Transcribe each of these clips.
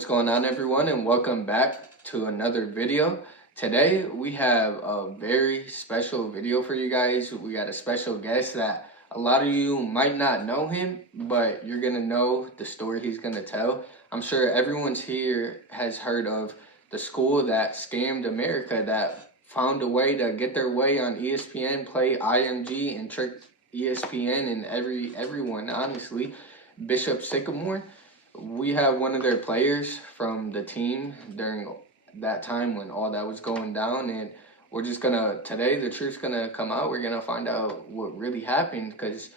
What's going on, everyone, and welcome back to another video. Today we have a very special video for you guys. We got a special guest that a lot of you might not know him, but you're gonna know the story he's gonna tell. I'm sure everyone's here has heard of the school that scammed America, that found a way to get their way on ESPN, play IMG, and trick ESPN and everyone, honestly. Bishop Sycamore. We have one of their players from the team during that time when all that was going down, and we're just gonna, today the truth's gonna come out. We're gonna find out what really happened, because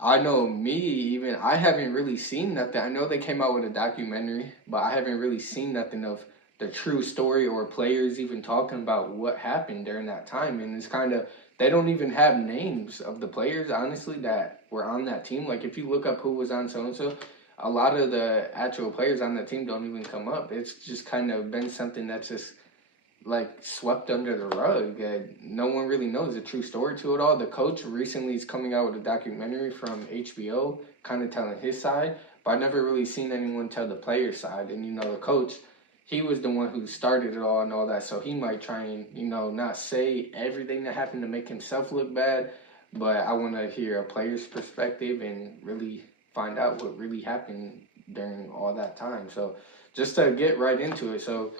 I know I haven't really seen nothing. I know they came out with a documentary, but I haven't really seen nothing of the true story or players even talking about what happened during that time. And it's kind of, they don't even have names of the players, honestly, that were on that team. Like, if you look up who was on so-and-so, a lot of the actual players on the team don't even come up. It's just kind of been something that's just like swept under the rug. No one really knows the true story to it all. The coach recently is coming out with a documentary from HBO, kind of telling his side, but I've never really seen anyone tell the player side. And, the coach, he was the one who started it all and all that, so he might try and, not say everything that happened to make himself look bad, but I want to hear a player's perspective and really find out what really happened during all that time. So just to get right into it, so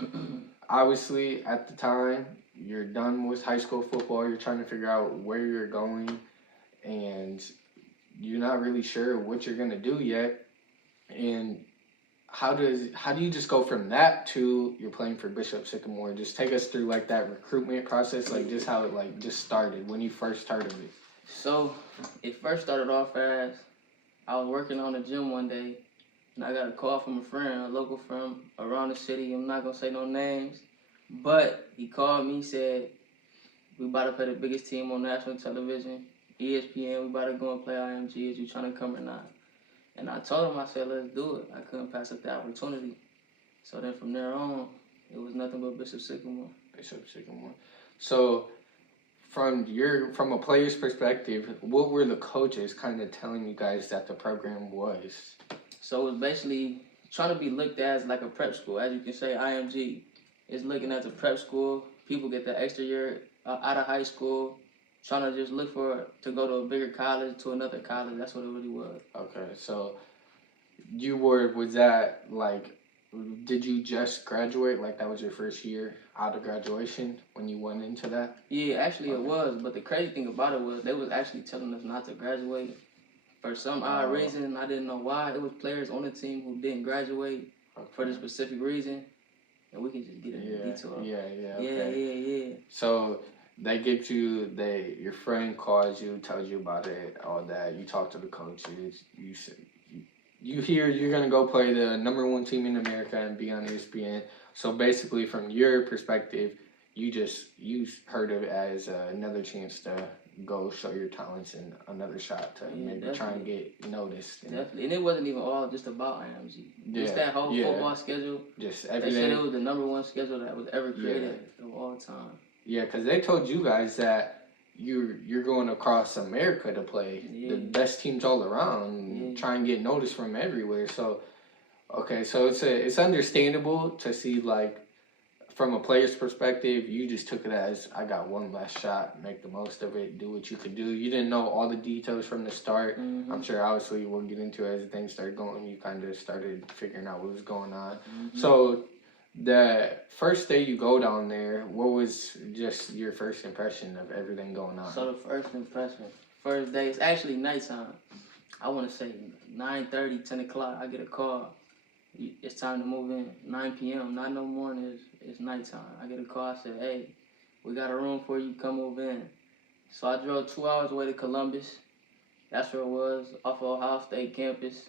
obviously at the time you're done with high school football, you're trying to figure out where you're going, and you're not really sure what you're gonna do yet. And how do you just go from that to you're playing for Bishop Sycamore? Just take us through like that recruitment process, like just how it like just started when you first started it. So it first started off as I was working on the gym one day, and I got a call from a friend, a local friend around the city. I'm not gonna say no names, but he called me, said, "We about to play the biggest team on national television, ESPN. We about to go and play IMG. Is you trying to come or not?" And I told him, I said, "Let's do it." I couldn't pass up the opportunity. So then from there on, it was nothing but Bishop Sycamore. Bishop Sycamore. So from a player's perspective, what were the coaches kind of telling you guys that the program was? So it was basically trying to be looked at as like a prep school. As you can say, IMG is looking at a prep school. People get the extra year out of high school, trying to just look to go to a bigger college, to another college. That's what it really was. Okay, so was that like, did you just graduate? Like that was your first year out of graduation when you went into that? Yeah, actually it was. But the crazy thing about it was they was actually telling us not to graduate. For some odd reason, I didn't know why. It was players on the team who didn't graduate for the specific reason. And we can just get into detail. Yeah. So they get you, your friend calls you, tells you about it, all that. You talk to the coaches. You hear you're going to go play the #1 team in America and be on ESPN. So basically, from your perspective, you heard of it as another chance to go show your talents and another shot to maybe try and get noticed. Definitely. And it wasn't even all just about IMG. Just that whole football schedule. Just everything. They said it was the #1 schedule that was ever created of all time. Yeah, because they told you guys that you're going across America to play the best teams all around, try and get noticed from everywhere. So, okay, so it's understandable to see, like, from a player's perspective, you just took it as, I got one last shot, make the most of it, do what you could do. You didn't know all the details from the start. Mm-hmm. I'm sure, obviously, we'll get into it as things started going. You kind of started figuring out what was going on. Mm-hmm. So the first day you go down there, what was just your first impression of everything going on? So the first day, it's actually nighttime. I want to say 9:30, 10 o'clock, I get a call. It's time to move in. 9 p.m., not no morning, it's nighttime. I get a call, I said, "Hey, we got a room for you, come move in." So I drove 2 hours away to Columbus. That's where it was, off of Ohio State campus.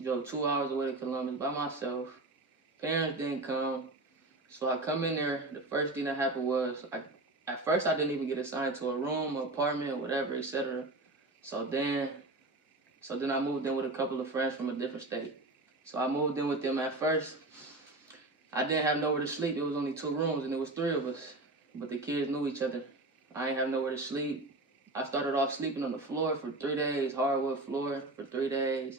Drove 2 hours away to Columbus by myself. Parents didn't come. So I come in there, the first thing that happened was, at first I didn't even get assigned to a room, apartment, whatever, etc. So then I moved in with a couple of friends from a different state. So I moved in with them at first. I didn't have nowhere to sleep. It was only 2 rooms and it was 3 of us. But the kids knew each other. I ain't have nowhere to sleep. I started off sleeping on the floor for 3 days, hardwood floor for 3 days.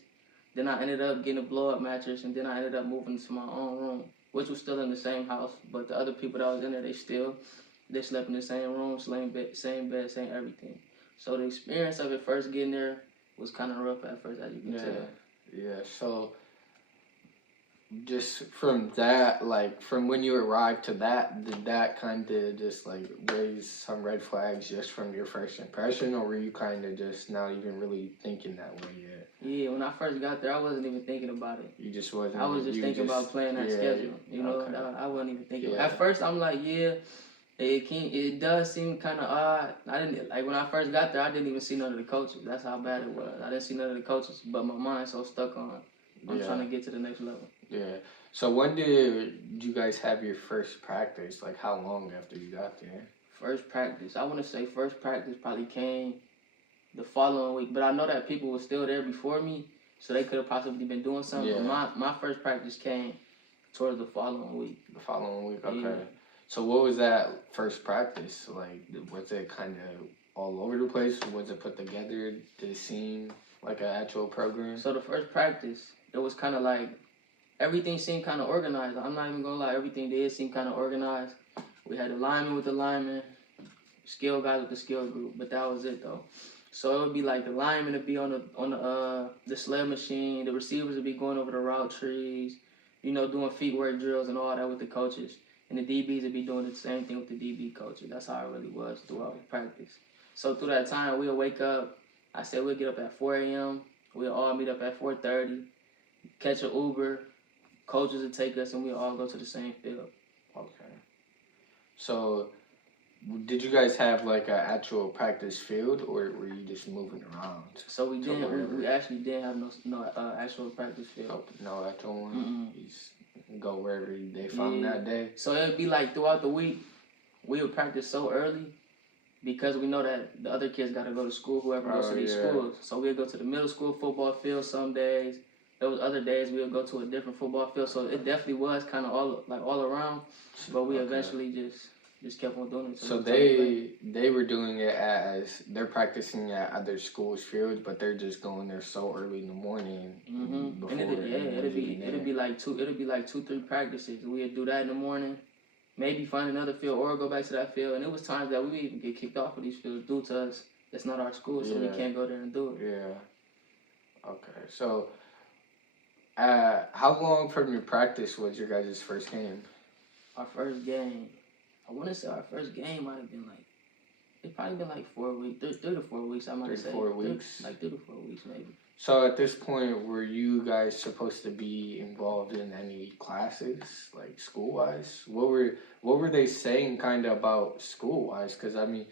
Then I ended up getting a blow-up mattress, and then I ended up moving to my own room, which was still in the same house. But the other people that was in there, they slept in the same room, same bed, same everything. So the experience of it first getting there was kind of rough at first, as you can tell. Yeah. So just from that, like from when you arrived to that, did that kind of just like raise some red flags just from your first impression, or were you kind of just not even really thinking that way yet? Yeah, when I first got there, I wasn't even thinking about it. You just wasn't. I was just thinking about playing that schedule. You know, I wasn't even thinking. At first, I'm like, yeah, it does seem kind of odd. I didn't like when I first got there. I didn't even see none of the coaches. That's how bad it was. I didn't see none of the coaches, but my mind's so stuck on. I'm trying to get to the next level. Yeah. So when did you guys have your first practice? Like how long after you got there? First practice. I want to say first practice probably came the following week, but I know that people were still there before me, so they could have possibly been doing something. Yeah. But my first practice came towards the following week. The following week, okay. Yeah. So what was that first practice like? Was it kind of all over the place? Was it put together? Did it seem like an actual program? So the first practice, it was kind of like everything seemed kind of organized. I'm not even gonna lie, everything did seem kind of organized. We had the linemen with the linemen, skill guys with the skill group, but that was it though. So it would be like the linemen would be on the sled machine, the receivers would be going over the route trees, you know, doing feet work drills and all that with the coaches. And the DBs would be doing the same thing with the DB coaches. That's how it really was throughout practice. So through that time, we'll wake up. I said we'll get up at 4 a.m. We'll all meet up at 4:30, catch an Uber. Coaches would take us, and we'll all go to the same field. Okay. So did you guys have like an actual practice field, or were you just moving around? So we didn't. We actually didn't have no actual practice field. No actual one. You just go wherever they found that day. So it'd be like throughout the week, we would practice so early because we know that the other kids got to go to school. Whoever goes to these schools, so we'd go to the middle school football field some days. Those other days we would go to a different football field. So it definitely was kind of all around, but we eventually just kept on doing it. So they were doing it as they're practicing at other schools' fields, but they're just going there so early in the morning. And it'd be like 2-3 practices. We'd do that in the morning, maybe find another field or go back to that field. And it was times that we would even get kicked off of these fields due to us. It's not our school, so we can't go there and do it. Yeah. Okay. So, how long from your practice was your guys' first game? Our first game. I want to say our first game might have been like, it probably been like 4 weeks, 3 to 4 weeks, I might say. 3 to 4 weeks? Like 3 to 4 weeks, maybe. So at this point, were you guys supposed to be involved in any classes, like school-wise? What were they saying kind of about school-wise? Because, I mean,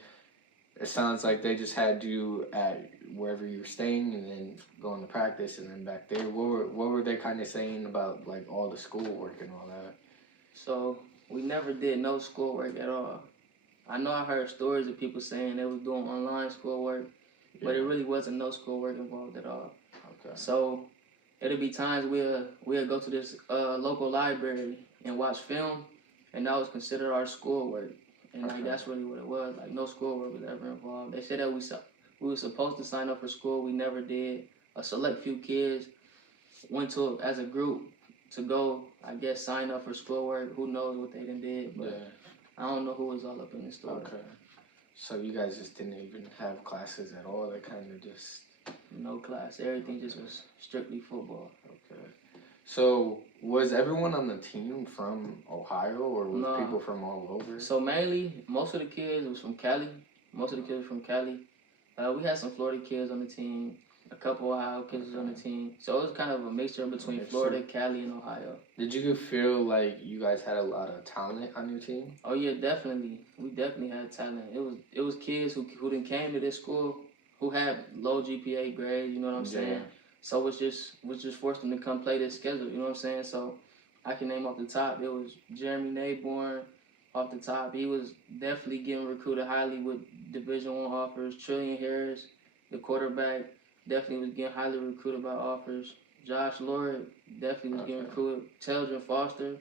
it sounds like they just had you at wherever you were staying and then going to practice and then back there. What were they kind of saying about, like, all the schoolwork and all that? So we never did no schoolwork at all. I know I heard stories of people saying they was doing online schoolwork, but it really wasn't no schoolwork involved at all. Okay. So it'll be times we'll go to this local library and watch film, and that was considered our schoolwork. And like that's really what it was. Like no schoolwork was ever involved. They said that we were supposed to sign up for school. We never did. A select few kids went to as a group to go, I guess, sign up for schoolwork. Who knows what they done did, but I don't know who was all up in this story. Okay. So you guys just didn't even have classes at all? They kind of just... No class. Everything just was strictly football. Okay. So was everyone on the team from Ohio, or was people from all over? So mainly, most of the kids was from Cali. We had some Florida kids on the team. A couple Ohio kids on the team. So it was kind of a mixture between Florida, Cali, and Ohio. Did you feel like you guys had a lot of talent on your team? Oh yeah, definitely. We definitely had talent. It was kids who didn't came to this school who had low GPA grades, you know what I'm saying? So was just forced them to come play this schedule, you know what I'm saying? So I can name off the top. It was Jeremy Nayborn off the top. He was definitely getting recruited highly with Division I offers. Trillion Harris, the quarterback, definitely was getting highly recruited by offers. Josh Lord definitely was getting recruited. Teldrin Foster,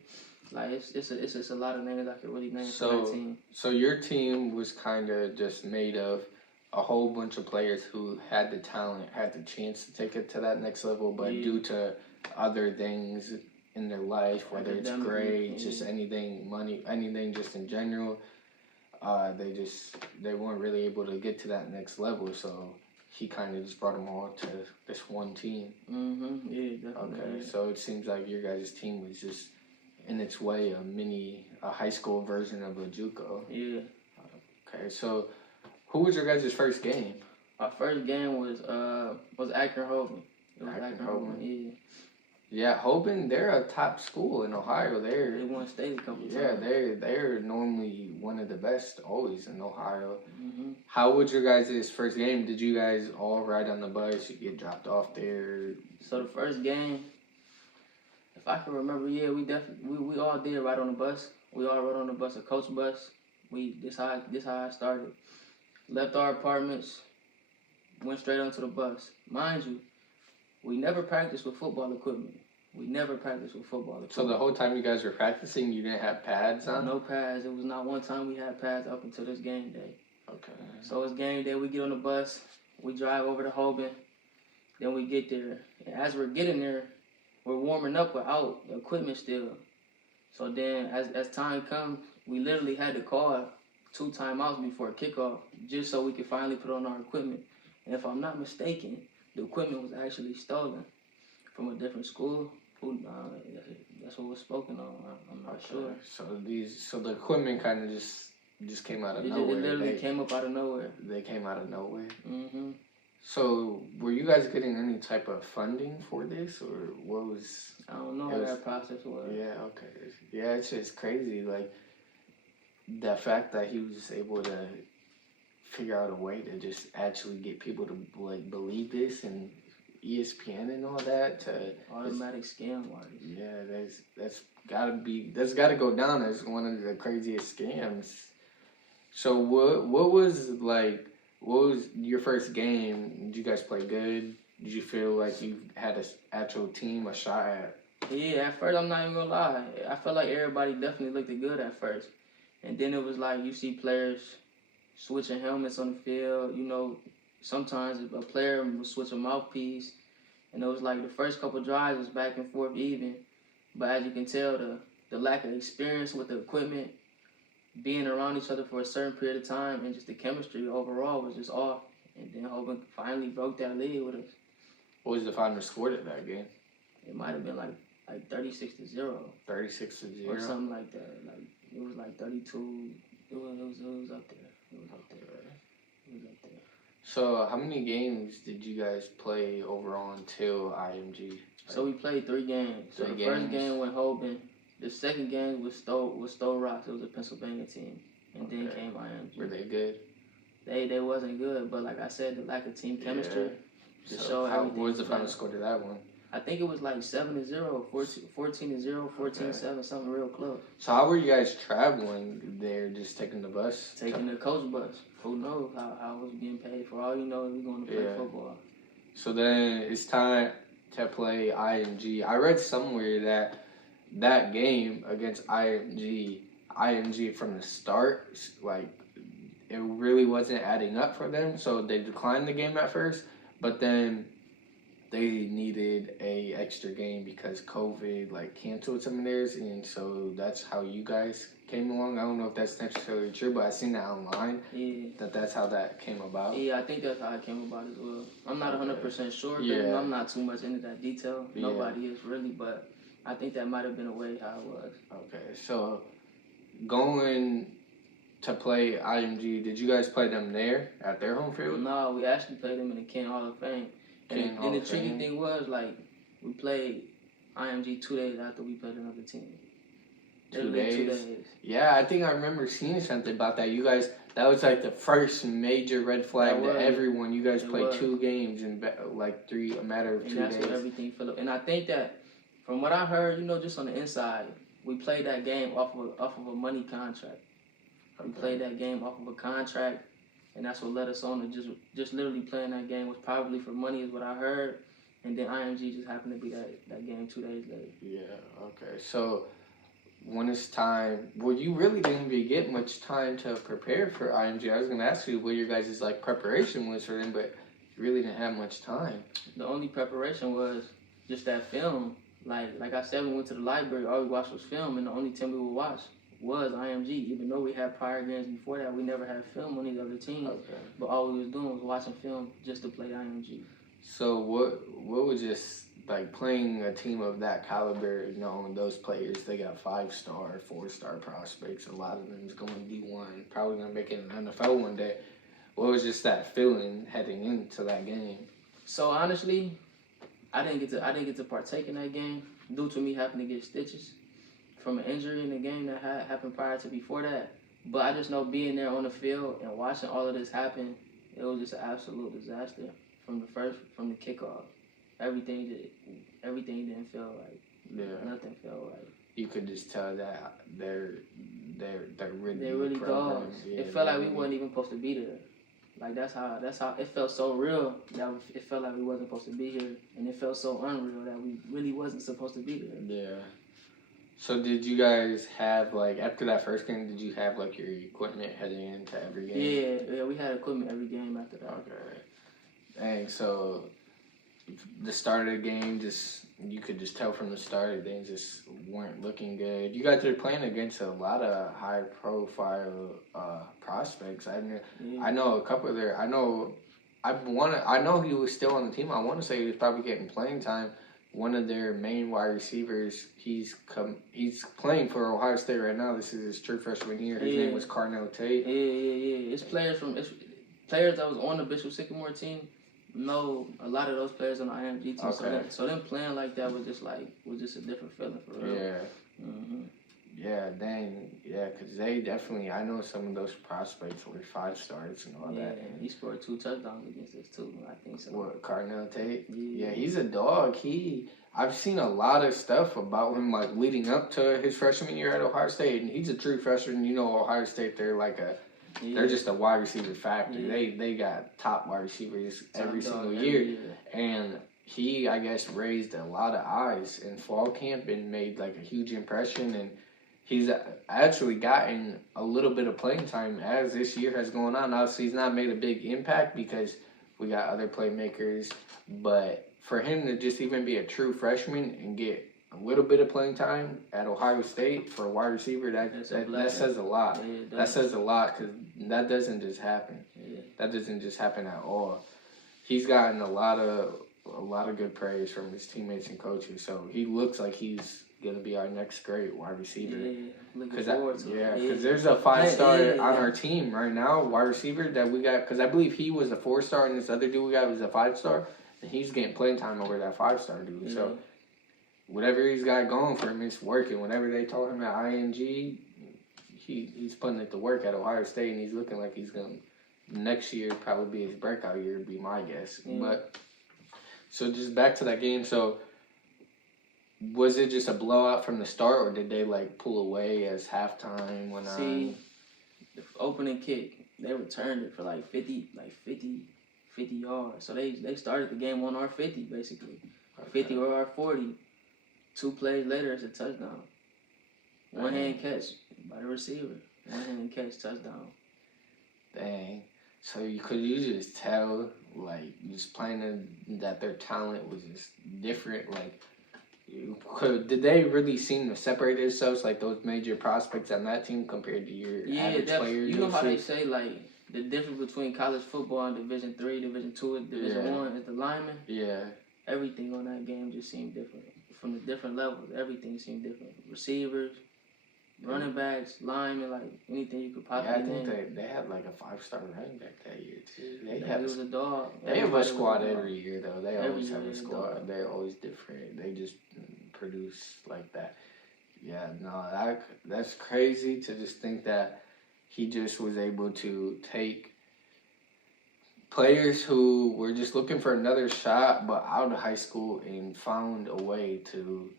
like it's a lot of names I could really name for that team. So your team was kind of just made of a whole bunch of players who had the talent, had the chance to take it to that next level, but due to other things in their life, whether it's grades, just anything, money, anything, just in general, they weren't really able to get to that next level. So he kind of just brought them all to this one team. Yeah, definitely. Okay, so it seems like your guys' team was just in its way a high school version of a JUCO. Yeah. Okay, so who was your guys' first game? Our first game was Akron Hoban. It was Akron Hoban. Yeah. Yeah, Hoban, they're a top school in Ohio. They won state a couple times. Yeah, they're normally one of the best always in Ohio. Mm-hmm. How was your guys' first game? Did you guys all ride on the bus? You get dropped off there? So the first game, if I can remember, yeah, we all did ride on the bus. We all rode on the bus, a coach bus. This how I started. Left our apartments, went straight onto the bus. Mind you, we never practiced with football equipment. So the whole time you guys were practicing, you didn't have pads on? No pads. It was not one time we had pads up until this game day. Okay. So it's game day. We get on the bus. We drive over to Hoban. Then we get there. And as we're getting there, we're warming up without the equipment still. So then as time comes, we literally had to call 2 timeouts before kickoff just so we could finally put on our equipment. And if I'm not mistaken, the equipment was actually stolen from a different school. That's what was spoken on. I'm not sure. So the equipment kind of just came out of nowhere. It literally came up out of nowhere. They came out of nowhere. Mm-hmm. So were you guys getting any type of funding for this, or what was? I don't know how that process was. Yeah. Okay. Yeah, it's just crazy. Like the fact that he was just able to figure out a way to just actually get people to like believe this and ESPN and all that to automatic scam artists. Yeah, that's gotta go down as one of the craziest scams. So what was your first game? Did you guys play good? Did you feel like you had an actual team, a shot at? Yeah, at first I'm not even gonna lie. I felt like everybody definitely looked good at first. And then it was like you see players switching helmets on the field. You know, sometimes a player would switch a mouthpiece. And it was like the first couple drives was back and forth even. But as you can tell, the lack of experience with the equipment, being around each other for a certain period of time, and just the chemistry overall was just off. And then Hoban finally broke that lead with us. What was the final score of that game? It might have been like 36-0. 36-0? Or something like that. Like it was like 32. It was up there. So how many games did you guys play overall until IMG? So we played 3 games. So the first game went Hoban. The second game was Stowe Rocks. It was a Pennsylvania team. And then came IMG. Were they good? They wasn't good, but like I said, the lack of team chemistry to show everything. What was the final score to that one? I think it was like 7-0, 14-0, 14-7, something real close. So how were you guys traveling there? Just taking the bus? Taking the coach bus. Who knows how I was being paid? For all you know, we're going to play football. So then it's time to play IMG. I read somewhere that game against IMG from the start, like it really wasn't adding up for them. So they declined the game at first, but then they needed a extra game because COVID canceled some of theirs, and so that's how you guys came along. I don't know if that's necessarily true, but I seen that online. Yeah. That's how that came about. Yeah, I think that's how it came about as well. I'm not 100% sure. Yeah. I'm not too much into that detail. Yeah. Nobody is really, but I think that might have been a way how it was. Okay, so going to play IMG, did you guys play them there at their home field? No, we actually played them in the Kent Hall of Fame. And the tricky thing was, we played IMG 2 days after we played another team. 2 days? Yeah, I think I remember seeing something about that. You guys, that was the first major red flag to everyone. You guys played 2 games in a matter of 2 days. And that's when everything fell up. And I think that, from what I heard, just on the inside, we played that game off of a money contract. We played that game off of a contract. And that's what led us on to just literally playing that game was probably for money is what I heard. And then IMG just happened to be that game 2 days later. Yeah, okay. So when much time. Well, you really didn't even get much time to prepare for IMG. I was gonna ask you what your guys' like preparation was for them, but you really didn't have much time. The only preparation was just that film. Like I said, we went to the library. All we watched was film, and the only team we would watch was IMG. Even though we had prior games before that, we never had film on these other teams. Okay. But all we was doing was watching film just to play IMG. So what was just like playing a team of that caliber, you know, and those players, they got 5-star, 4-star prospects. A lot of them is going D1, probably gonna make it in the NFL one day. What was just that feeling heading into that game? So honestly, I didn't get to partake in that game due to me having to get stitches from an injury in the game that had happened prior to before that. But I just know being there on the field and watching all of this happen, it was just an absolute disaster from the kickoff. Everything didn't feel right. Yeah. Nothing felt right. You could just tell that they're They're really dogs. Yeah, it felt like we wasn't even supposed to be there. Like that's how it felt so real that it felt like we wasn't supposed to be here, and it felt so unreal that we really wasn't supposed to be there. Yeah. So did you guys have like after that first game? Did you have like your equipment heading into every game? Yeah, we had equipment every game after that. Okay. Dang. So the start of the game, you could just tell from the start things just weren't looking good. You guys are playing against a lot of high-profile prospects. I know a couple of their. I know he was still on the team. I want to say he was probably getting playing time. One of their main wide receivers, he's playing for Ohio State right now. This is his true freshman year. His name was Carnell Tate. Yeah. It's players that was on the Bishop Sycamore team. No, a lot of those players on the IMG team. Okay. So them playing like that was just a different feeling for real. Yeah. Mm-hmm. Yeah, dang. Yeah, because they definitely, I know some of those prospects were 5-stars and all that. Yeah, he scored 2 touchdowns against us too, I think so. What, Carnell Tate? Yeah, he's a dog. I've seen a lot of stuff about him, like, leading up to his freshman year at Ohio State, and he's a true freshman. You know, Ohio State, they're just a wide receiver factory. Yeah. They got top wide receivers every single year. And he, I guess, raised a lot of eyes in fall camp and made, like, a huge impression, and he's actually gotten a little bit of playing time as this year has gone on. Obviously, he's not made a big impact because we got other playmakers. But for him to just even be a true freshman and get a little bit of playing time at Ohio State for a wide receiver, that says a lot. Yeah, that says a lot because that doesn't just happen. Yeah. That doesn't just happen at all. He's gotten a lot of good praise from his teammates and coaches. So he looks like he's gonna be our next great wide receiver. Yeah, looking forward to it. Because there's a 5-star on our team right now, wide receiver that we got. Because I believe he was a 4-star, and this other dude we got was a 5-star, and he's getting playing time over that 5-star dude. Yeah. So whatever he's got going for him, it's working. Whenever they told him at IMG, he's putting it to work at Ohio State, and he's looking like he's gonna next year probably be his breakout year, would be my guess. Yeah. But so just back to that game, so. Was it just a blowout from the start, or did they like pull away as halftime went on? See, the opening kick, they returned it for like 50 yards. So they started the game on our 50 basically, 50 or our 40. 2 plays later, it's a touchdown. One hand catch by the receiver. One hand catch, touchdown. Dang. So you just tell like just playing that their talent was just different, like. Did they really seem to separate themselves, like those major prospects on that team compared to your average players? You know how they say like the difference between college football and Division III, Division II, and Division I is the linemen. Yeah. Everything on that game just seemed different. From the different levels, everything seemed different. Receivers, running backs, linemen, like anything you could possibly name. I think they had like a 5-star running back that year too. He was a dog. They have a squad every year though. They always have a year, squad. They're always different. They just produce like that. Yeah, no, that's crazy to just think that he just was able to take players who were just looking for another shot but out of high school and found a way to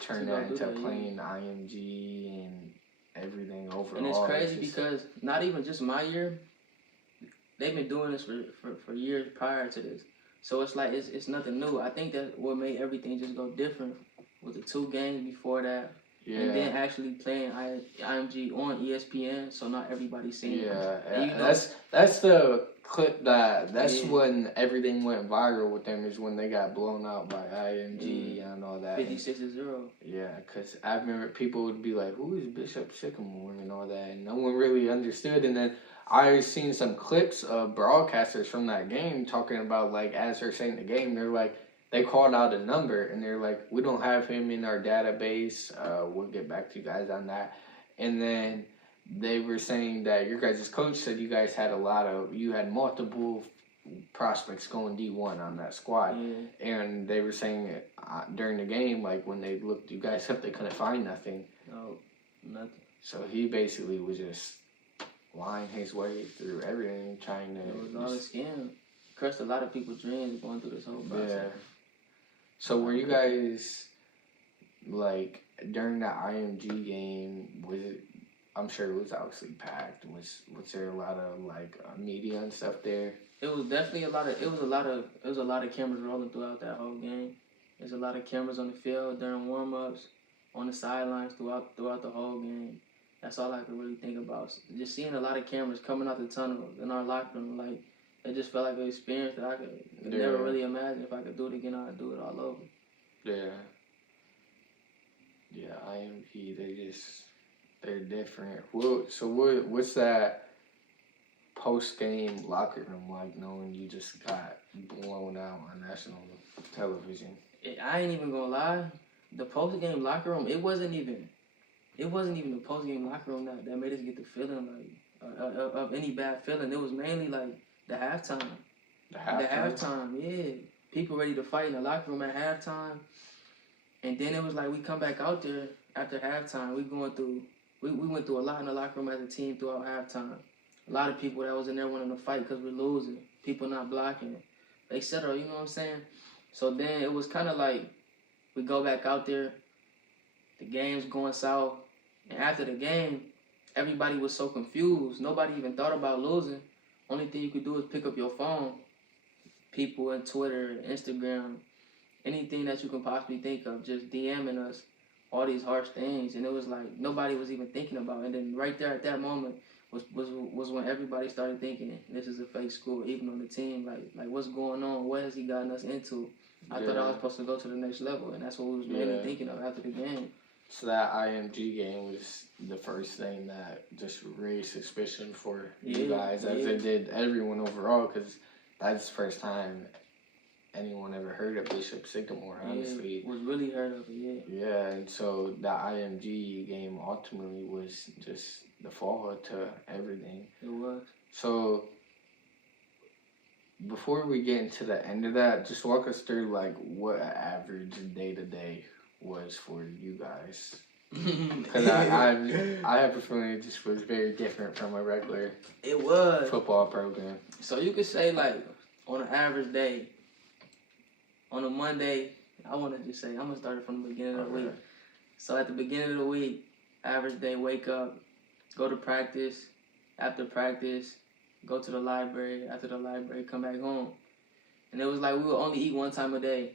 turn that into playing IMG and everything overall. And it's crazy because not even just my year, they've been doing this for years prior to this. So it's like it's nothing new. I think that what made everything just go different was the 2 games before that. Yeah. And then actually playing IMG on ESPN, so not everybody's seen it. Yeah, that's the clip that's Yeah. when everything went viral with them, is when they got blown out by IMG and all that. 56-0. Yeah, because I remember people would be like, "Who is Bishop Sycamore?" and all that, and no one really understood. And then I seen some clips of broadcasters from that game talking about, like, as they're saying the game, they're like, they called out a number and they're like, "We don't have him in our database. We'll get back to you guys on that." And then they were saying that your guys' coach said you guys had you had multiple prospects going D1 on that squad. Yeah. And they were saying during the game, like, when they looked you guys up, they couldn't find nothing. No, nothing. So he basically was just lying his way through everything, trying to. It was all a scam. Crushed a lot of people's dreams going through this whole process. Yeah. So were you guys, like, during that IMG game, was it? I'm sure it was obviously packed. Was there a lot of, like, media and stuff there? It was definitely a lot of cameras rolling throughout that whole game. There's a lot of cameras on the field during warm-ups, on the sidelines throughout the whole game. That's all I could really think about. Just seeing a lot of cameras coming out the tunnel in our locker room, like, it just felt like an experience that I could never really imagine. If I could do it again, I'd do it all over. Yeah. Yeah, IMP, they're different. What's that post-game locker room like, knowing you just got blown out on national television? I ain't even gonna lie. The post-game locker room, it wasn't even the post-game locker room that made us get the feeling, like, of any bad feeling. It was mainly, like, the halftime. The halftime, yeah. People ready to fight in the locker room at halftime. And then it was like we come back out there after halftime. We went through a lot in the locker room as a team throughout halftime. A lot of people that was in there wanting to fight because we're losing. People not blocking, etc. You know what I'm saying? So then it was kind of like we go back out there. The game's going south. And after the game, everybody was so confused. Nobody even thought about losing. Only thing you could do is pick up your phone. People on Twitter, Instagram, anything that you can possibly think of, just DMing us all these harsh things. And it was like nobody was even thinking about it. And then right there at that moment was when everybody started thinking, this is a fake school, even on the team. Like what's going on? What has he gotten us into? I thought I was supposed to go to the next level. And that's what we was mainly thinking of after the game. So that IMG game was the first thing that just raised suspicion for you guys, as it did everyone overall, because that's the first time anyone ever heard of Bishop Sycamore, honestly. Was really heard of it, Yeah, and so the IMG game ultimately was just the fall to everything. It was. So before we get into the end of that, just walk us through, like, what an average day-to-day was for you guys. Because I have a feeling it just was very different from a regular football program. So you could say, like, on an average day, on a Monday, I'm going to start it from the beginning of the week. So at the beginning of the week, average day, wake up, go to practice. After practice, go to the library. After the library, come back home. And it was like we would only eat one time a day.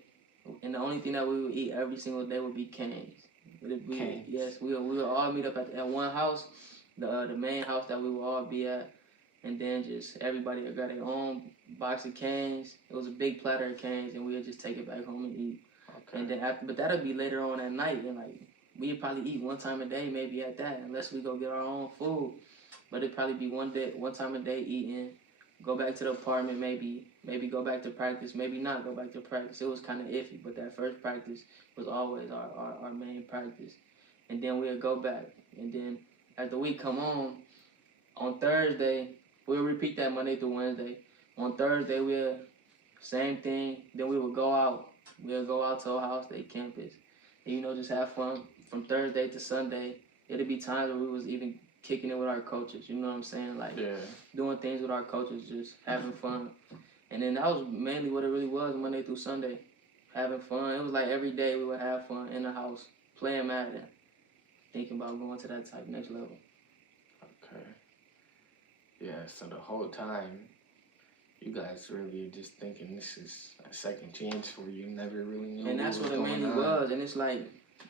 And the only thing that we would eat every single day would be canes. Canes? Yes, we would all meet up at one house, the main house that we would all be at. And then just everybody got their own box of canes. It was a big platter of canes, and we would just take it back home and eat. Okay. And then but that'll be later on at night, and like we'd probably eat one time a day, maybe at that, unless we go get our own food. But it'd probably be one time a day eating. Go back to the apartment, maybe go back to practice, maybe not go back to practice. It was kind of iffy, but that first practice was always our main practice. And then we'll go back, and then as the week come on Thursday, we'll repeat that Monday through Wednesday. On Thursday, we'll same thing. Then we will go out. We'll go out to Ohio State campus, and just have fun from Thursday to Sunday. It'll be times where we was even kicking it with our coaches. You know what I'm saying? Like doing things with our coaches, just having fun. And then that was mainly what it really was, Monday through Sunday, having fun. It was like every day we would have fun in the house, playing Madden, thinking about going to that type next level. Okay. Yeah, so the whole time, you guys really just thinking this is a second chance for you. Never really knew. And that's what it mainly was. And it's like,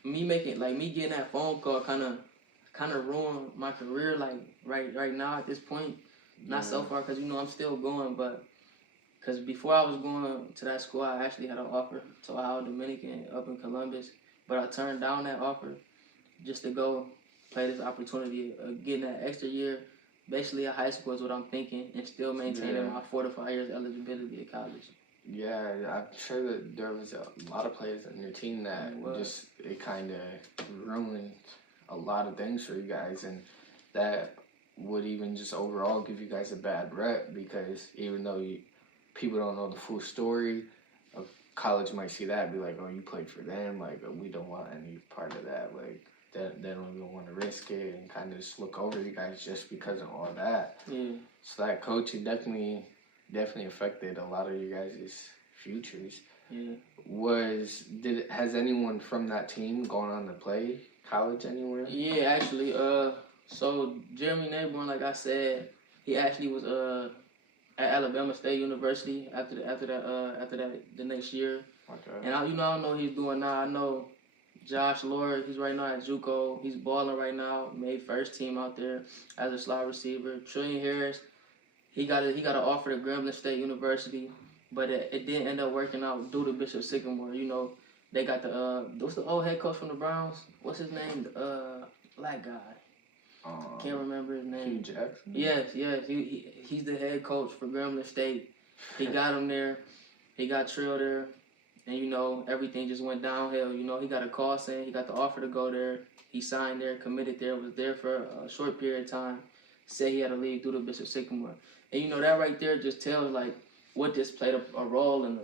me getting that phone call kind of ruined my career. Like right now at this point, not so far because I'm still going, but because before I was going to that school, I actually had an offer to Ohio Dominican up in Columbus, but I turned down that offer just to go play this opportunity of getting that extra year. Basically, at high school is what I'm thinking, and still maintaining my 4 to 5 years eligibility at college. Yeah, I'm sure that there was a lot of players on your team that it kind of ruined a lot of things for you guys, and that would even just overall give you guys a bad rep, because even though people don't know the full story, college might see that and be like, oh, you played for them, like, we don't want any part of that, like, they don't even want to risk it, and kind of just look over you guys just because of all that. Yeah. So that coaching definitely affected a lot of you guys' futures. Yeah. Has anyone from that team gone on to play college anywhere? Yeah, actually. So Jeremy Neighborn, like I said, he actually was at Alabama State University after that the next year. Okay. And I don't know what he's doing now. I know Josh Lord, he's right now at JUCO. He's balling right now. Made first team out there as a slot receiver. Trillion Harris, he got an offer to Grambling State University, but it didn't end up working out due to Bishop Sycamore. They got what's the old head coach from the Browns? What's his name? Black guy. Can't remember his name. Hugh Jackson? Yes. He's the head coach for Grambling State. He got him there. He got Trill there. And, everything just went downhill. He got a call saying he got the offer to go there. He signed there, committed there, was there for a short period of time. Said he had to leave due to Bishop Sycamore. And, that right there just tells, like, what this played a role in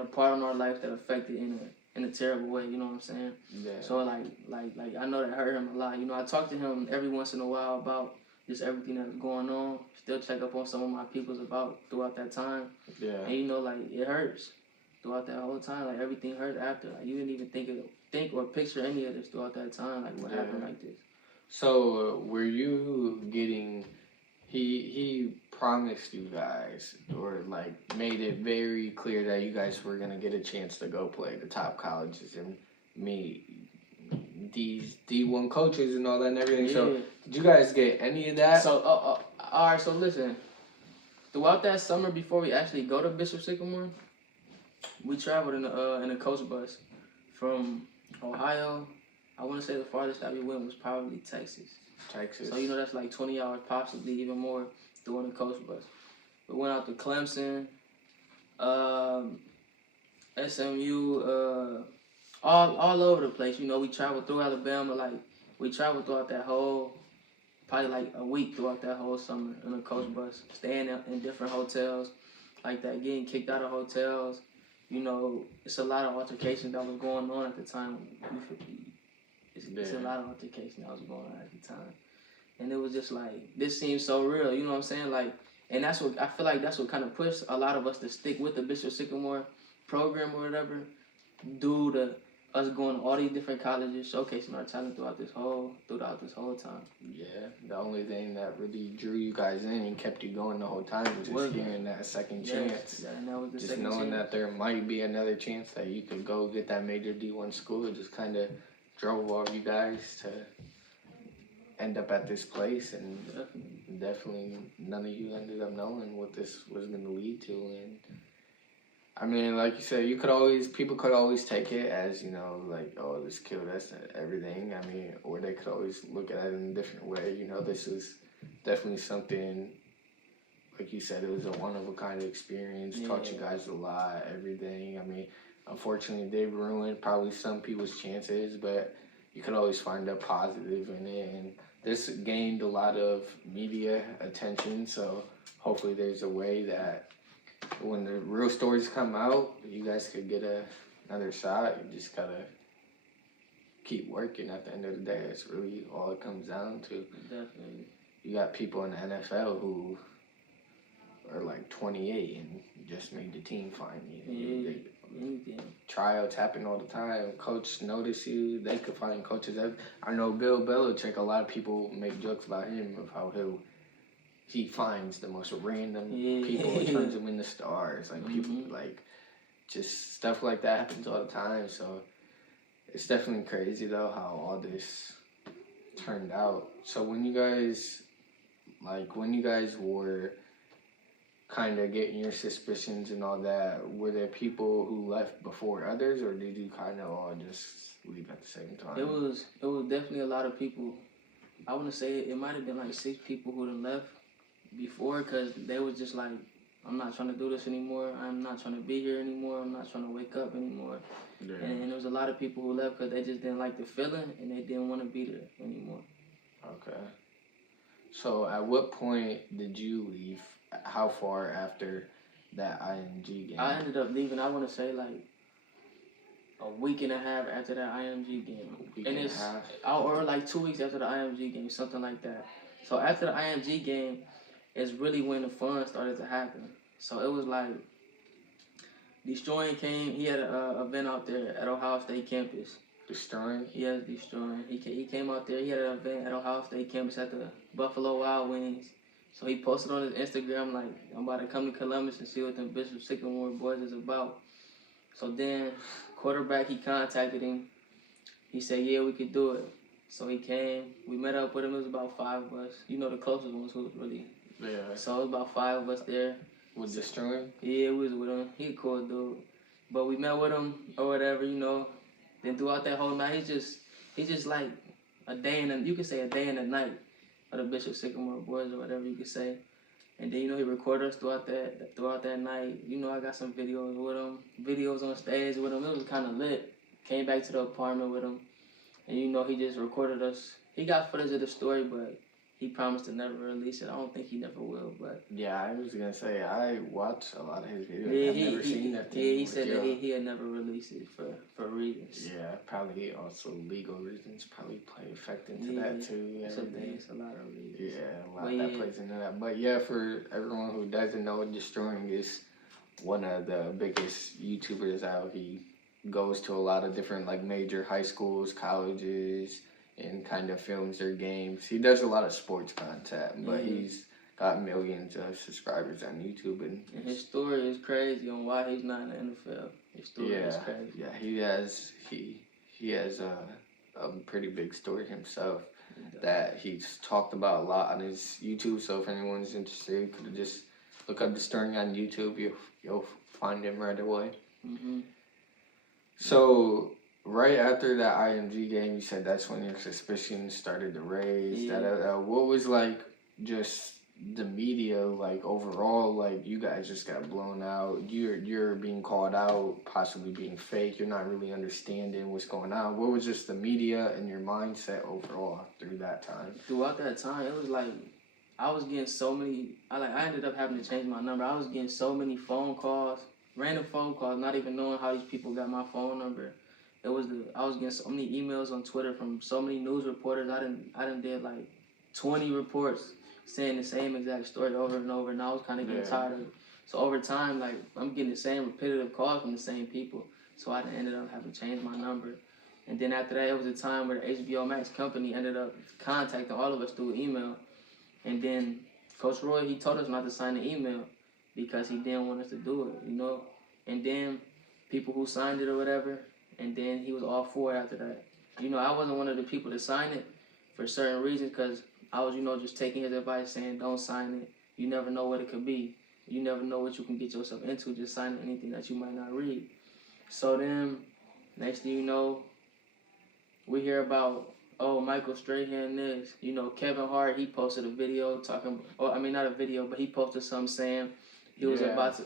a part in our life that affected in a terrible way. You know what I'm saying? Yeah. So, like I know that hurt him a lot. I talk to him every once in a while about just everything that's going on. Still check up on some of my peoples throughout that time. Yeah. And, it hurts. Throughout that whole time, like, everything hurt after. Like, you didn't even think or picture any of this throughout that time, like, what happened like this. So, were you getting... He promised you guys, or, like, made it very clear that you guys were going to get a chance to go play the top colleges and meet these D1 coaches and all that and everything. Yeah. So, did you guys get any of that? So, all right, so listen. Throughout that summer before we actually go to Bishop Sycamore, we traveled in a coach bus from Ohio. I want to say the farthest that we went was probably Texas. So, that's like 20 hours, possibly even more, doing a coach bus. We went out to Clemson, SMU, all over the place. We traveled through Alabama. Like, we traveled throughout that whole, probably like a week throughout that whole summer in a coach bus, staying in different hotels like that, getting kicked out of hotels. It's a lot of altercations that was going on at the time. It's a lot of altercations that was going on at the time. And it was just like, this seems so real, you know what I'm saying? Like, and that's what, I feel like that's what kind of pushed a lot of us to stick with the Bishop Sycamore program or whatever, due to us going to all these different colleges, showcasing our talent throughout this whole time. Yeah, the only thing that really drew you guys in and kept you going the whole time was just hearing that second chance. Yeah, and that was the just second knowing chance. That there might be another chance that you could go get that major D1 school. It just kind of drove all of you guys to end up at this place, and definitely none of you ended up knowing what this was going to lead to. And I mean, like you said, people could always take it as, like, oh, this killed us and everything. I mean, or they could always look at it in a different way. This is definitely something, like you said, it was a one-of-a-kind experience, taught you guys a lot, everything. I mean, unfortunately, they ruined probably some people's chances, but you could always find a positive in it. And this gained a lot of media attention, so hopefully there's a way that when the real stories come out, you guys could get another shot. You just gotta keep working. At the end of the day, that's really all it comes down to. Definitely. You got people in the NFL who are like 28 and just made the team finally. Tryouts happen all the time. Coach notice you. They could find coaches. I know Bill Belichick. A lot of people make jokes about him of how he finds the most random people and turns them into stars. Like people, like, just stuff like that happens all the time. So it's definitely crazy though how all this turned out. So when you guys were kind of getting your suspicions and all that, were there people who left before others, or did you kind of all just leave at the same time? It was definitely a lot of people. I want to say it might have been like 6 people who had left before, because they was just like, I'm not trying to do this anymore. I'm not trying to be here anymore. I'm not trying to wake up anymore. Yeah. And there was a lot of people who left because they just didn't like the feeling and they didn't want to be there anymore. Okay. So at what point did you leave? How far after that IMG game? I ended up leaving, I want to say like a week and a half after that IMG game. Or like 2 weeks after the IMG game, something like that. So after the IMG game is really when the fun started to happen. So it was like, Destroying came, he had an event out there at Ohio State campus. Destroying? Yes, Destroying. He came out there, he had an event at Ohio State campus at the Buffalo Wild Wings. So he posted on his Instagram like, I'm about to come to Columbus and see what the Bishop Sycamore boys is about. So then, quarterback, he contacted him. He said, yeah, we could do it. So he came. We met up with him. It was about 5 of us. You know, the closest ones who was really. Yeah. So it was about 5 of us there. Was Destroying? Yeah, we was with him. He a cool dude. But we met with him or whatever, you know. Then throughout that whole night, he's just like you could say a day and a night of the Bishop Sycamore boys or whatever you could say. And then, you know, he recorded us throughout that night. You know, I got some videos with him, videos on stage with him. It was kind of lit. Came back to the apartment with him. And, you know, he just recorded us. He got footage of the story, but he promised to never release it. I don't think he never will, but... Yeah, I was going to say, I watch a lot of his videos. Yeah, I've never seen that thing. Yeah, he said that he had never released it for reasons. Yeah, probably also legal reasons probably play effect into that too. It's a lot of reasons. Yeah, a lot that plays into that. But yeah, for everyone who doesn't know, Destroying is one of the biggest YouTubers out. He goes to a lot of different like major high schools, colleges, and kind of films their games. He does a lot of sports content, but he's got millions of subscribers on YouTube. And his story is crazy on why he's not in the NFL. His story is crazy. Yeah, he has a pretty big story himself that he's talked about a lot on his YouTube. So if anyone's interested, you could just look up Destroying on YouTube. You'll find him right away. Mm-hmm. So right after that IMG game, you said that's when your suspicions started to raise. Yeah. What was like just the media like overall? Like you guys just got blown out. You're being called out, possibly being fake. You're not really understanding what's going on. What was just the media and your mindset overall through that time? Throughout that time, it was like I was getting so many. I ended up having to change my number. I was getting so many phone calls, random phone calls, not even knowing how these people got my phone number. I was getting so many emails on Twitter from so many news reporters. I done did like 20 reports saying the same exact story over and over, and I was kind of getting tired of it. So over time, like I'm getting the same repetitive calls from the same people. So I ended up having to change my number. And then after that, it was a time where the HBO Max company ended up contacting all of us through email. And then Coach Roy, he told us not to sign the email because he didn't want us to do it, you know. And then people who signed it or whatever, and then he was all for it after that. You know, I wasn't one of the people to sign it for certain reasons because I was, you know, just taking his advice saying don't sign it. You never know what it could be. You never know what you can get yourself into just signing anything that you might not read. So then, next thing you know, we hear about, oh, Michael Strahan this. You know, Kevin Hart, he posted a video talking, not a video, but he posted something saying he was about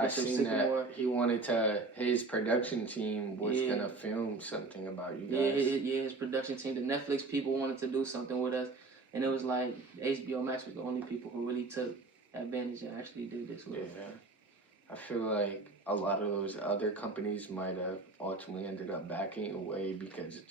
Bishop Sycamore. That. He wanted to, his production team was going to film something about you guys. His production team, the Netflix people wanted to do something with us. And it was like, HBO Max was the only people who really took advantage and actually did this with us. I feel like a lot of those other companies might have ultimately ended up backing away because of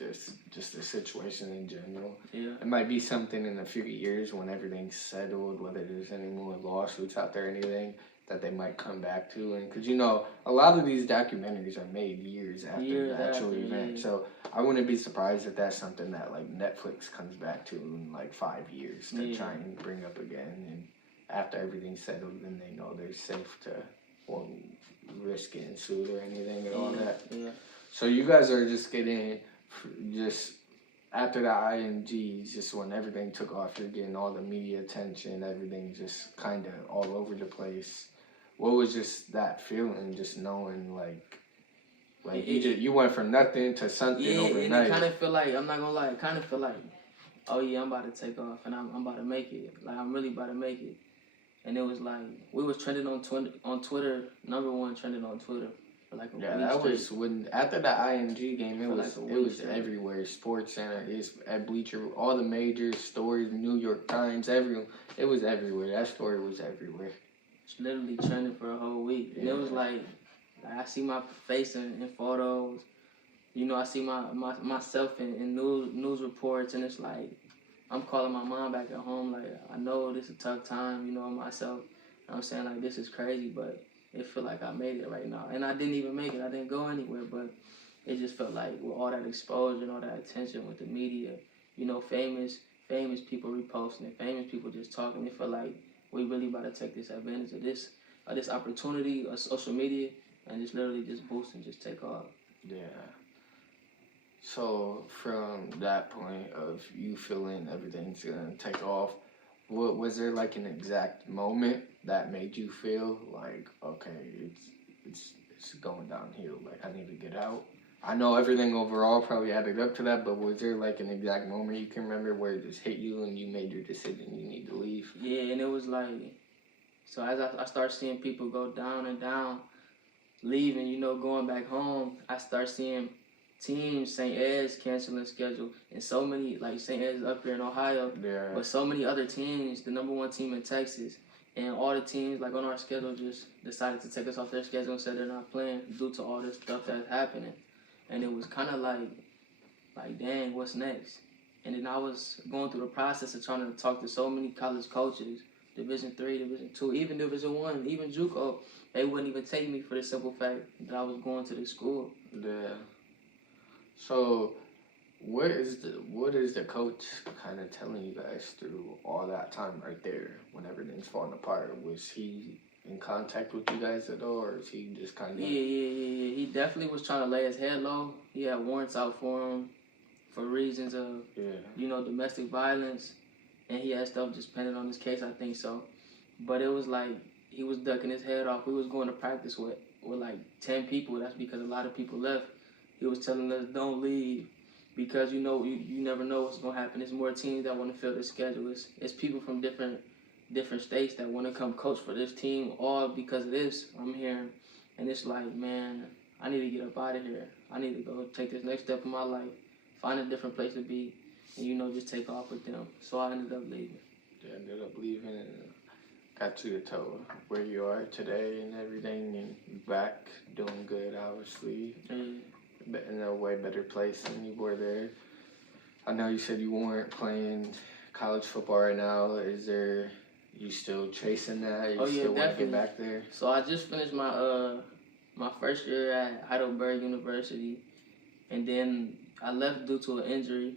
just the situation in general. Yeah. It might be something in a few years when everything's settled, whether there's any more lawsuits out there or anything, that they might come back to. And because, you know, a lot of these documentaries are made years after the actual event. So I wouldn't be surprised if that's something that, like, Netflix comes back to in, like, 5 years to try and bring up again. And after everything's settled, then they know they're safe to... won't risk getting sued or anything and all that. Yeah. So you guys are just getting just after the IMG, just when everything took off, you're getting all the media attention, everything just kind of all over the place. What was just that feeling, just knowing you went from nothing to something overnight? And it kind of feel like, I'm not gonna lie, it kind of feel like, oh yeah, I'm about to take off and I'm about to make it. Like I'm really about to make it. And it was like we was trending on Twitter, #1 trending on Twitter. For like a week that straight. was when after the IMG game, it was straight. everywhere. Sports Center, it's at Bleacher, all the major stories, New York Times, everyone. It was everywhere. That story was everywhere. It's literally trending for a whole week, and it was like I see my face in photos. You know, I see myself in news reports, and it's like I'm calling my mom back at home. Like I know this is a tough time. You know, myself. I'm saying like this is crazy, but it feel like I made it right now. And I didn't even make it. I didn't go anywhere, but it just felt like with all that exposure and all that attention with the media, you know, famous people reposting it, famous people just talking. It felt like we really about to take this advantage of this opportunity of social media and just literally just boost and just take off. Yeah. So from that point of you feeling everything's gonna take off, what was there like an exact moment that made you feel like, okay, it's going downhill, like I need to get out? I know everything overall probably added up to that, but was there like an exact moment you can remember where it just hit you and you made your decision you need to leave? Yeah, and it was like, so as I start seeing people go down and down, leaving, you know, going back home, I start seeing teams, St. Ed's canceling schedule, and so many, like St. Ed's up here in Ohio, but so many other teams, the #1 team in Texas, and all the teams like on our schedule just decided to take us off their schedule and said they're not playing due to all this stuff that's happening. And it was kind of like dang, what's next? And then I was going through the process of trying to talk to so many college coaches, Division III, Division II, even Division I, even JUCO. They wouldn't even take me for the simple fact that I was going to this school. Yeah. So, what is the coach kind of telling you guys through all that time right there when everything's falling apart? Was he in contact with you guys at all, or is he just kind of? Yeah. He definitely was trying to lay his head low. He had warrants out for him for reasons of, you know, domestic violence, and he had stuff just pending on his case. I think so, but it was like he was ducking his head off. We was going to practice with like 10 people. That's because a lot of people left. He was telling us don't leave because you know you never know what's gonna happen. There's more teams that want to fill this schedule. It's people from different states that want to come coach for this team, all because of this. I'm hearing, and it's like, man, I need to get up out of here. I need to go take this next step in my life, find a different place to be, and you know just take off with them. So I ended up leaving. Yeah, ended up leaving and got you to tell where you are today and everything, and back doing good, obviously. In a way better place than you were there. I know you said you weren't playing college football right now. You still chasing that? You still want to get back there? So I just finished my my first year at Heidelberg University, and then I left due to an injury.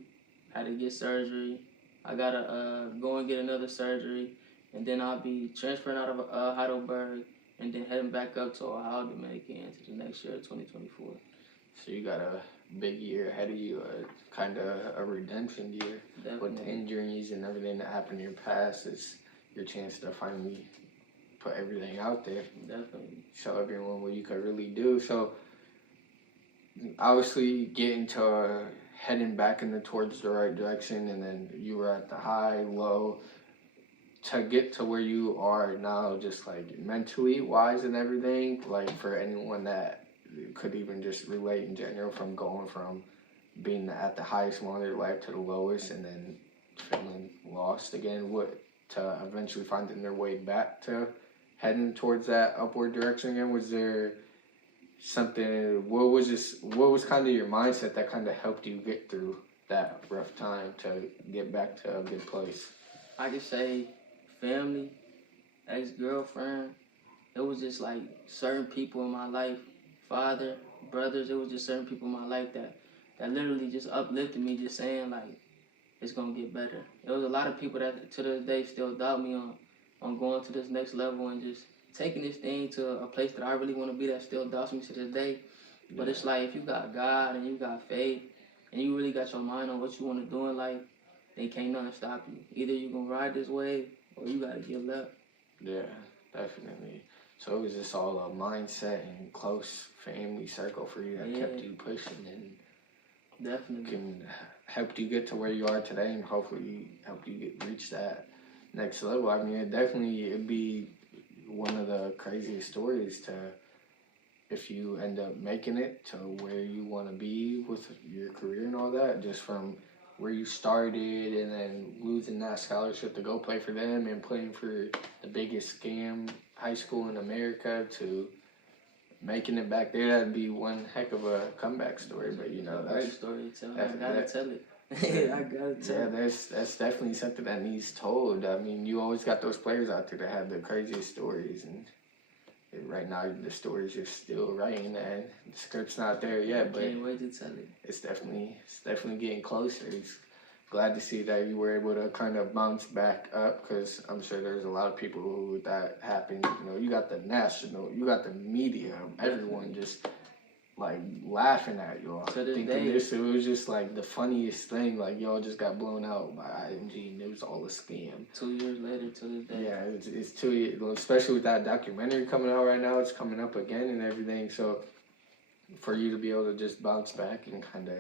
Had to get surgery. I gotta go and get another surgery, and then I'll be transferring out of Heidelberg, and then heading back up to Ohio Dominican to the next year, 2024. So you got a big year ahead of you, kind of a redemption year. Definitely. With the injuries and everything that happened in your past. It's your chance to finally put everything out there. Definitely. Show everyone what you could really do. So obviously getting to heading back towards the right direction, and then you were at the high, low. To get to where you are now, just like mentally wise and everything, like for anyone that could even just relate in general, from going from being at the highest moment of their life to the lowest and then feeling lost again, to eventually finding their way back to heading towards that upward direction again. Was there something, what was kind of your mindset that kind of helped you get through that rough time to get back to a good place? I could say family, ex-girlfriend. It was just like certain people in my life, father, brothers. It was just certain people in my life that literally just uplifted me, just saying like it's gonna get better. There was a lot of people that to this day still doubt me on going to this next level and just taking this thing to a place that I really want to be, that still doubts me to this day. But it's like if you got God and you got faith and you really got your mind on what you want to do in life, they can't nothing stop you. Either you gonna ride this wave or you gotta get left. Yeah, definitely. So it was just all a mindset and close family circle for you that kept you pushing and definitely can help you get to where you are today, and hopefully help you reach that next level. I mean, it'd be one of the craziest stories to, if you end up making it to where you want to be with your career and all that, just from where you started and then losing that scholarship to go play for them and playing for the biggest scam high school in America to making it back there. That'd be one heck of a comeback story. But you know, that's a great story to tell. I gotta tell it. I gotta tell. Yeah, that's definitely something that needs told. I mean, you always got those players out there that have the craziest stories, and right now the stories are still writing, and the script's not there yet. But can't wait to tell it. It's definitely getting closer. It's glad to see that you were able to kind of bounce back up, because I'm sure there's a lot of people who that happened. You know, you got the you got the media, everyone just like laughing at y'all, thinking it was just like the funniest thing. Like y'all just got blown out by IMG, and it was all a scam. 2 years later to this day. Yeah, it's 2 years, especially with that documentary coming out right now. It's coming up again and everything. So for you to be able to just bounce back and kind of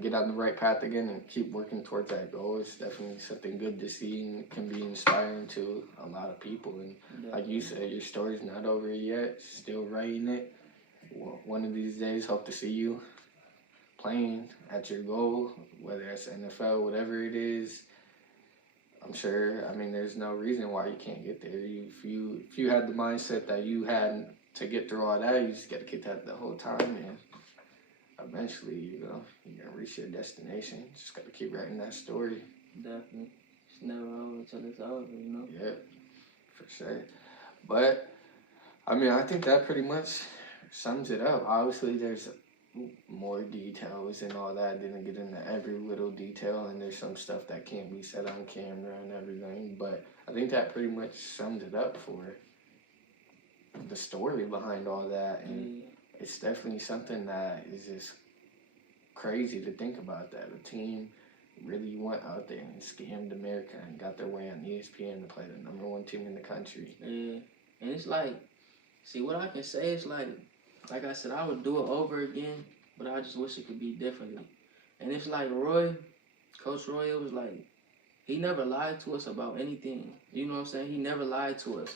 get on the right path again and keep working towards that goal is definitely something good to see, and can be inspiring to a lot of people. And like you said, your story's not over yet. Still writing it. One of these days, hope to see you playing at your goal, whether it's NFL, whatever it is. I'm sure, I mean, there's no reason why you can't get there. If you had the mindset that you had to get through all that, you just got to keep that the whole time, and eventually, you know, you're going to reach your destination. Just got to keep writing that story. Definitely. It's never over until it's over, you know? Yeah, for sure. But, I mean, I think that pretty much sums it up. Obviously, there's more details and all that. I didn't get into every little detail, and there's some stuff that can't be said on camera and everything. But I think that pretty much sums it up for the story behind all that. And it's definitely something that is just crazy to think about, that a team really went out there and scammed America and got their way on ESPN to play the #1 team in the country. Yeah, and it's like, see, what I can say is like I said, I would do it over again, but I just wish it could be differently. And it's like Coach Roy, it was like, he never lied to us about anything. You know what I'm saying? He never lied to us.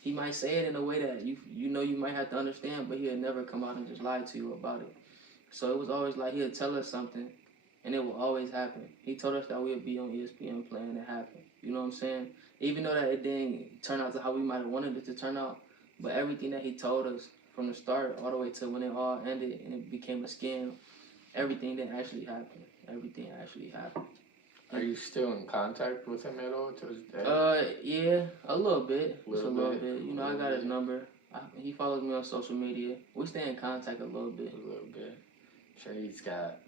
He might say it in a way that you know you might have to understand, but he'll never come out and just lie to you about it. So it was always like he'll tell us something, and it will always happen. He told us that we'd be on ESPN playing, it happened. You know what I'm saying? Even though that it didn't turn out to how we might have wanted it to turn out, but everything that he told us from the start all the way to when it all ended and it became a scam, everything didn't actually happen. Everything actually happened. Are you still in contact with him at all to his day? Yeah, a little bit. Just a little bit. You know, I got his number. He follows me on social media. We stay in contact a little bit. A little bit. I'm sure he's got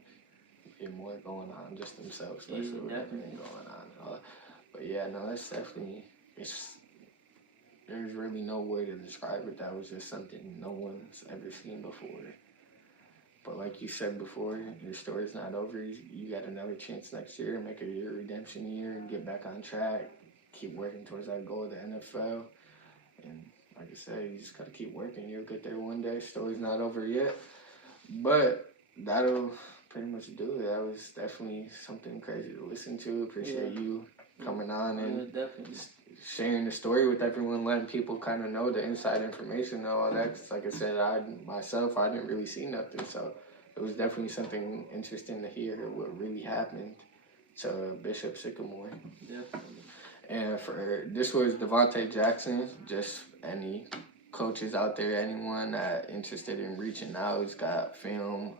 more going on just himself, especially with everything going on. But yeah, no, that's definitely, there's really no way to describe it. That was just something no one's ever seen before. But like you said before, your story's not over. You got another chance next year to make it your redemption year and get back on track. Keep working towards that goal of the NFL. And like I said, you just got to keep working. You'll get there one day. Story's not over yet. But that'll pretty much do it. That was definitely something crazy to listen to. Appreciate you coming on and sharing the story with everyone, letting people kind of know the inside information and all that. 'Cause like I said, I didn't really see nothing, so it was definitely something interesting to hear what really happened to Bishop Sycamore. Definitely. And this was Devante Jackson. Just any coaches out there, anyone that interested in reaching out, he's got film.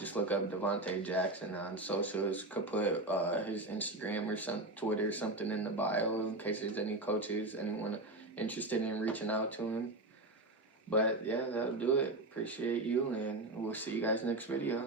Just look up Devante Jackson on socials. Could put his Instagram or Twitter, something in the bio in case there's any coaches, anyone interested in reaching out to him. But yeah, that'll do it. Appreciate you, and we'll see you guys next video.